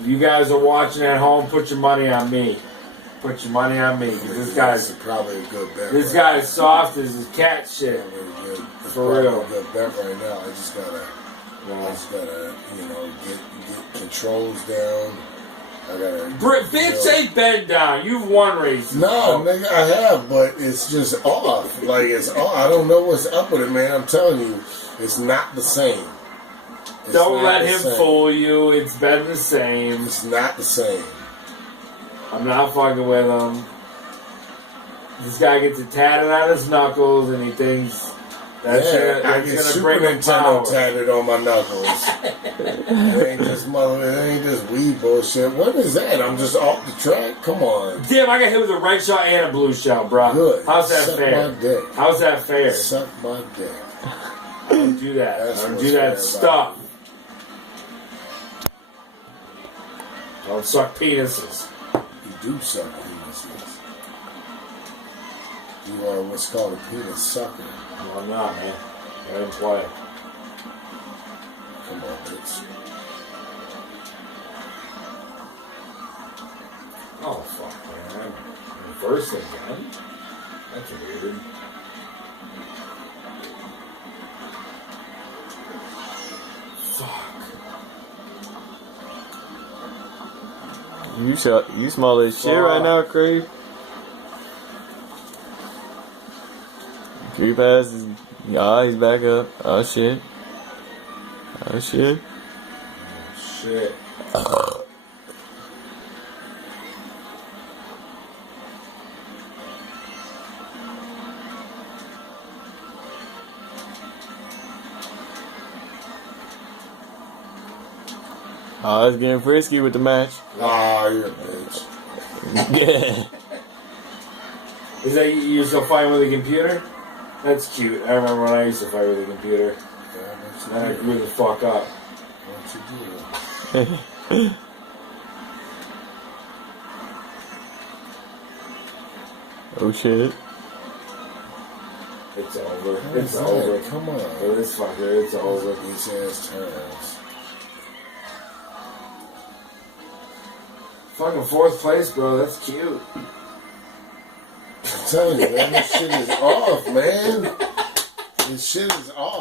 If you guys are watching at home, put your money on me. Put your money on me, because this guy's probably a good bet. This guy is soft as his cat shit. For real. A good bet right now. I just gotta, get controls down. I gotta. Vince ain't been down. You've won races. No, nigga, I have, but it's just off. Like it's off. I don't know what's up with it, man. I'm telling you, it's not the same. Don't let him fool you. It's been the same. It's not the same. I'm not fucking with him. This guy gets it tatted on his knuckles, and he thinks that's I gonna get Super bring him Nintendo power. tatted on my knuckles. It ain't just weed bullshit. What is that? I'm just off the track. Come on. Damn, I got hit with a red shot and a blue shot, bro. Good. How's that Suck fair? my dick. How's that fair? Suck my dick. Don't do that. Don't do that stuff. Don't suck penises. You do suck penises. You are what's called a penis sucker. No, I'm not, man. I didn't play. Come on, bitch. Oh, fuck, man. Reverse again? That's weird. Fuck. You smell as shit right now, Crave. Creep ass is, he's back up. Oh shit. Oh shit. Shit. Oh, it's getting frisky with the match. Ah, you're a bitch. Yeah. Is that you're still fighting with a computer? That's cute. I remember when I used to fight with a computer. Yeah, And I grew the fuck up. What you do? Oh shit. It's over. It's over. Come on. For this fucker, it's over. These ass turns. Fucking fourth place, bro. That's cute. I'm telling you, man, this shit is off, man. This shit is off.